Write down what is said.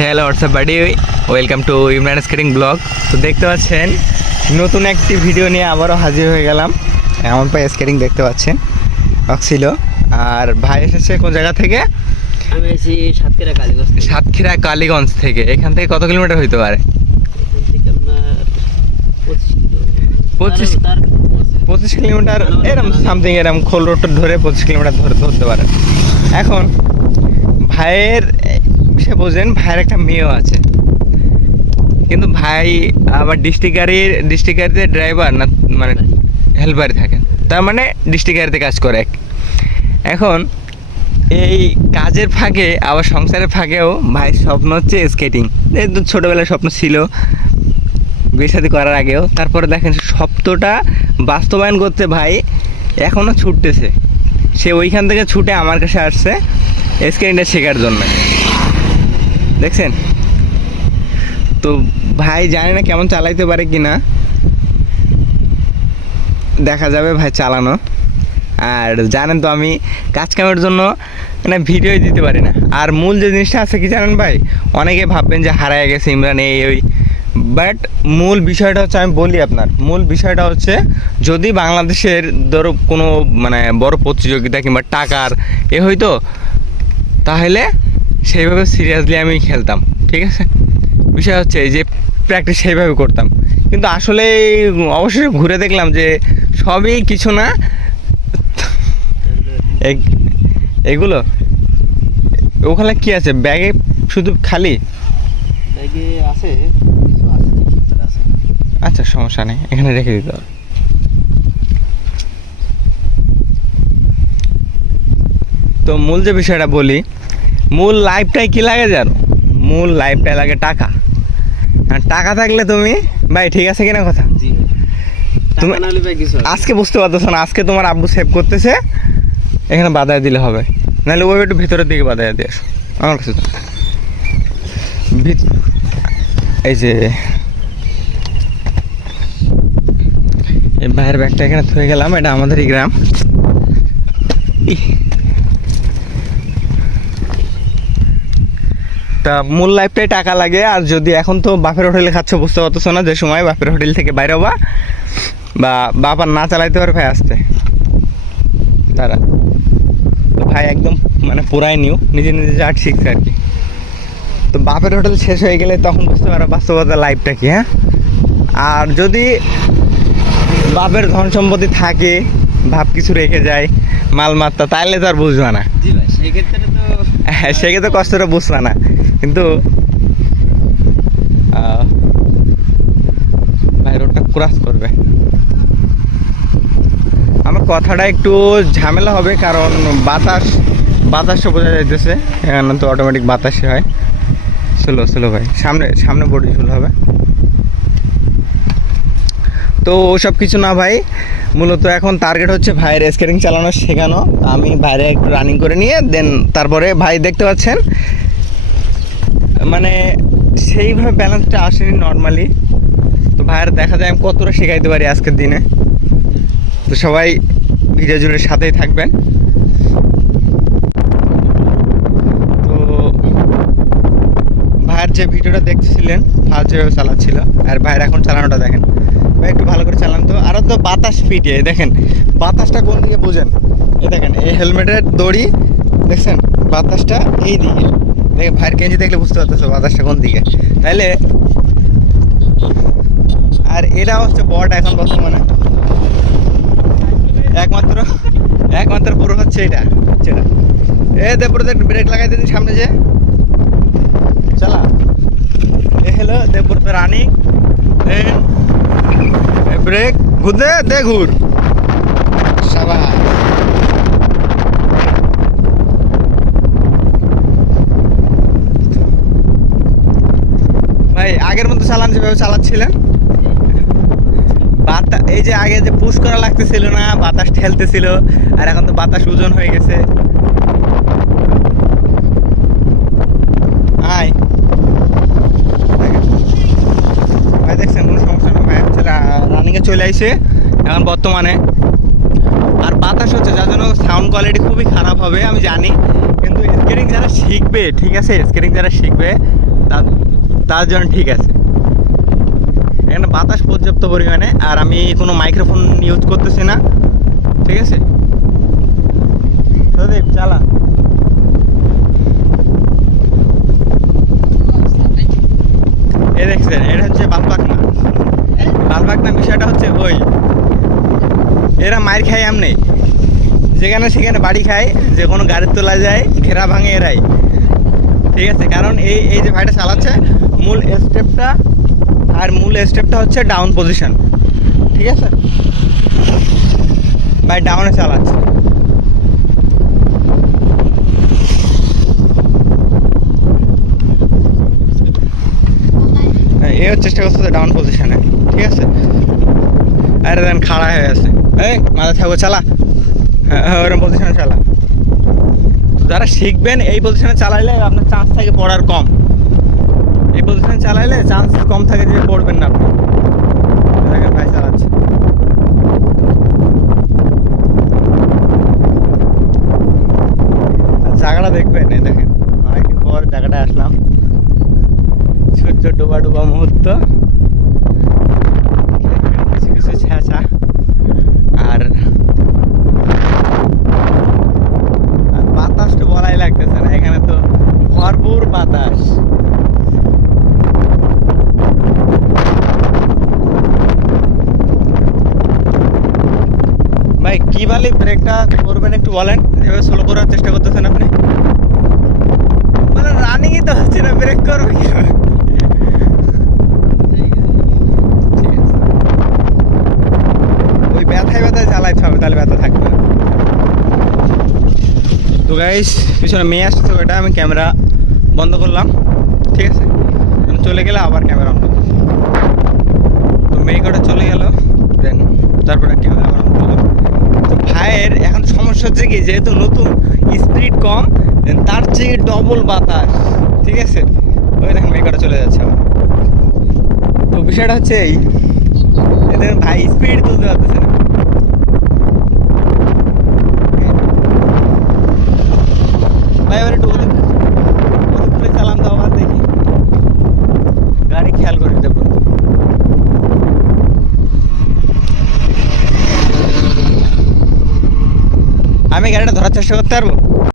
Hello WhatsApp buddy welcome to Imran skating blog তো দেখতে পাচ্ছেন নতুন একটি ভিডিও নিয়ে আবারও হাজির হয়ে গেলাম। এমন পায়ে স্কেটিং দেখতে পাচ্ছেন ছিল। আর ভাই এসেছে কোন জায়গা থেকে? আমি এসেছি সাতক্ষীরা কালীগঞ্জ থেকে। সাতক্ষীরা কালীগঞ্জ থেকে। এখান থেকে কত কিলোমিটার হইতে পারে? পঁচিশ পঁচিশ কিলোমিটার এরম সামথিং এরম খোল রোডটা ধরে পঁচিশ কিলোমিটার ধরে ধরতে পারেন এখন ভাইয়ের সে বোঝেন ভাইয়ের একটা মেয়েও আছে। কিন্তু ভাই আবার ডিস্ট্রিক্টারির ডিস্ট্রিক্টারিতে ড্রাইভার না মানে হেল্পারে থাকেন। তার মানে ডিস্ট্রিক্টারিতে কাজ করে। এখন এই কাজের ফাঁকে, আবার সংসারের ফাঁকেও ভাই স্বপ্ন হচ্ছে স্কেটিং যেহেতু ছোটোবেলায় স্বপ্ন ছিল বিয়ে শাদী করার আগেও। তারপরে দেখেন সপ্তটা বাস্তবায়ন করতে ভাই এখনও ছুটতেছে। সে ওইখান থেকে ছুটে আমার কাছে আসছে স্কেটিংটা শেখার জন্য। দেখছেন? তো ভাই জানি না কেমন চালাইতে পারে কি না দেখা যাবে ভাই চালানো। আর জানেন তো আমি কাজ কামের জন্য মানে ভিডিওই দিতে পারি না। আর মূল যে জিনিসটা আছে কি জানেন ভাই? অনেকে ভাববেন যে হারায় গেছে, ইমরান এই, ওই। বাট মূল বিষয়টা হচ্ছে আমি বলি আপনার, মূল বিষয়টা হচ্ছে যদি বাংলাদেশের ধরো কোনো মানে বড় প্রতিযোগিতা কিংবা টাকার এ হইতো, তাহলে সেইভাবে সিরিয়াসলি আমি খেলতাম ঠিক আছে? বিষয় হচ্ছে এই যে প্র্যাকটিস সেইভাবে করতাম। কিন্তু আসলে অবশ্যই ঘুরে দেখলাম যে সবই কিছু না। এগ- এগুলো? ওখানে কি আছে? ব্যাগে শুধু খালি? ব্যাগে আছে। আচ্ছা সমস্যা নেই এখানে রেখে দিতে হবে। তো মূল যে বিষয়টা বলি মূল লাইফটাই কি লাগে জানো? মূল লাইফটাই লাগে টাকা। আর টাকা থাকলে তুমি ভাই ঠিক আছে কিনা কথা? জি তুমি-। আজকে বুঝতে পারতেছো না আজকে তোমার আব্বু সেভ করতেছে এখানে বাধায় দিলে হবে। নাহলে ওই একটু ভেতরের দিকে বাধায় দিয়ে আসো। আমার কাছে এই যে এই ভাইয়ের ব্যাগটা এখানে থয়ে গেলাম এটা আমাদেরই গ্রাম। তা মূল লাইফটাই টাকা লাগে। আর যদি এখন তো বাপের হোটেলে খাচ্ছ বুঝতে পারতেছো না যে সময় বাপের হোটেল থেকে বাইরে হবা বা বাবা না চালাইতে পারে ভাই আসতে। দাঁড়া। তো ভাই একদম মানে পুরাই নিউ নিজে নিজে যা শিখছে আর কি। তো বাপের হোটেল শেষ হয়ে গেলে তখন বুঝতে পারো বাস্তবতা লাইফটা কি হ্যাঁ? আর যদি বাপের ধন সম্পত্তি থাকে ভাব কিছু রেখে যায় মালমাত্তা তাইলে তো আর বুঝবে না। সেক্ষেত্রে তো হ্যাঁ সেক্ষেত্রে কষ্টটা বুঝবে না। কিন্তু ভাই রোডটা ক্রস করবে। আমার কথাটা একটু ঝামেলা হবে, কারণ বাতাস বাতাসটা বোঝা যাইতেছে। এখানে তো অটোমেটিক বাতাসই হয়। স্লো স্লো ভাই, সামনে সামনে বডি স্লো হবে। তো ওসব কিছু না ভাই, মূলত এখন টার্গেট হচ্ছে ভাইয়ের স্কেটিং চালানো শেখানো। আমি বাইরে একটু রানিং করে নিয়ে দেন তারপরে ভাই দেখতে পাচ্ছেন মানে সেইভাবে ব্যালেন্সটা আসেনি নর্মালি তো ভাইয়ের দেখা যায় আমি কতটা শেখাইতে পারি আজকের দিনে। তো সবাই ভিডিও জুড়ে সাথেই থাকবেন। তো ভাইয়ের যে ভিডিওটা দেখছিলেন ফার্স্ট যেভাবে চালাচ্ছিল, আর ভাইয়ের এখন চালানোটা দেখেন। ভাই একটু ভালো করে চালান তো। আরও তো বাতাস ফিটে দেখেন, বাতাসটা কোন দিকে বোঝেন? এই দেখেন, এই হেলমেটের দড়ি, দেখছেন? বাতাসটা এই দিকে। দেখে ভাইয়ের কেঞ্জি দেখলে বুঝতে পারতেছো বাতাসটা কোন দিকে। তাইলে আর এটা হচ্ছে বট এখন বর্তমানে। একমাত্র একমাত্র পুরো হচ্ছে এটা হচ্ছে এটা? এ দেবপুর ব্রেক লাগাই দিন সামনে যে। চালা। এ হলো দেবপুর রানিং। ব্রেক। ঘুর দে দে ঘুর। ভাই, আগের মতো চালান যেভাবে চালাচ্ছিলেন। বাতা, এই যে আগে যে পুশ করা লাগতেছিল না, বাতাস ঠেলতেছিল, আর এখন তো বাতাস ওজন হয়ে গেছে। আয়। ভাই, দেখছেন, কোনো সমস্যা না। রানিংয়ে চলে আইছে, এখন বর্তমানে। আর বাতাস হচ্ছে, যার জন্য সাউন্ড কোয়ালিটি খুবই খারাপ হবে, আমি জানি। কিন্তু স্কেটিং যারা শিখবে, ঠিক আছে স্কেটিং যারা শিখবে তা- তার জন্য ঠিক আছে। এখানে বাতাস পর্যাপ্ত পরিমাণে, আর আমি কোনো মাইক্রোফোন ইউজ করতেছি না। ঠিক আছে? প্রদীপ, চালা। এ দেখছেন, এটা হচ্ছে বালপাকনা বালপাকনা বিষয়টা হচ্ছে ওই, এরা মার খায় এমনি। যেখানে সেখানে বাড়ি খায়, যে কোনো গাড়ি তোলা যায়, ঘেরা ভাঙে এরাই। ঠিক আছে কারণ এই এই যে ভাইটা চালাচ্ছে মূল স্টেপটা আর মূল স্টেপটা হচ্ছে ডাউন পজিশন ঠিক আছে? ভাই ডাউনে চালাচ্ছে। হ্যাঁ, এও চেষ্টা করতেছে ডাউন পজিশনে ঠিক আছে? আরে দেন খাড়া হয়ে আছে। এই মাথা থাকো চালা। হ্যাঁ ওরকম পজিশনে চালা। যারা শিখবেন এই পজিশনে চালাইলে আপনার চান্স থাকে পড়ার কম। এই পজিশনে চালাইলে চান্স কম থাকে যে পড়বেন না আপনি। ভাই চালাচ্ছে। জায়গাটা দেখবেন, এই দেখেন। অনেকদিন পর জায়গাটায় আসলাম। সূর্য ডোবা ডোবা মুহূর্ত কিছু কিছু ছেঁচা আর আর বাতাস তো বলাই লাগতেছে না এখানে তো ভরপুর বাতাস ভাই ব্রেকটা করবেন একটু বলেন এভাবে স্লো করার চেষ্টা করতেছেন আপনি। মানে রানিংই তো হচ্ছে না ব্রেক করবে কীভাবে? ওই ব্যথায় ব্যথায় চালাইতে হবে তাহলে ব্যথা থাকবে তো গাইস পিছনে মেয়ে আসছে তো এটা আমি ক্যামেরা বন্ধ করলাম, ঠিক আছে? চলে গেলে আবার ক্যামেরা অন তো মেয়ে কটা চলে গেল, দেন তারপরে ক্যামেরা অন করলাম ভাইয়ের এখন সমস্যা হচ্ছে কি, যেহেতু নতুন স্পিড কম তার চেয়ে ডবল বাতাস, ঠিক আছে? ওই দেখেন মেকাটা কটা চলে যাচ্ছে আবার তো বিষয়টা হচ্ছে এই, এদের ভাই স্পিড তুলতে পারতেছে না ভাই এবার একটু ওদিক ওদিক করে চালান দাও আবার দেখি গাড়ি খেয়াল করে দিতে পারতো আমি গাড়িটা ধরার চেষ্টা করতে পারব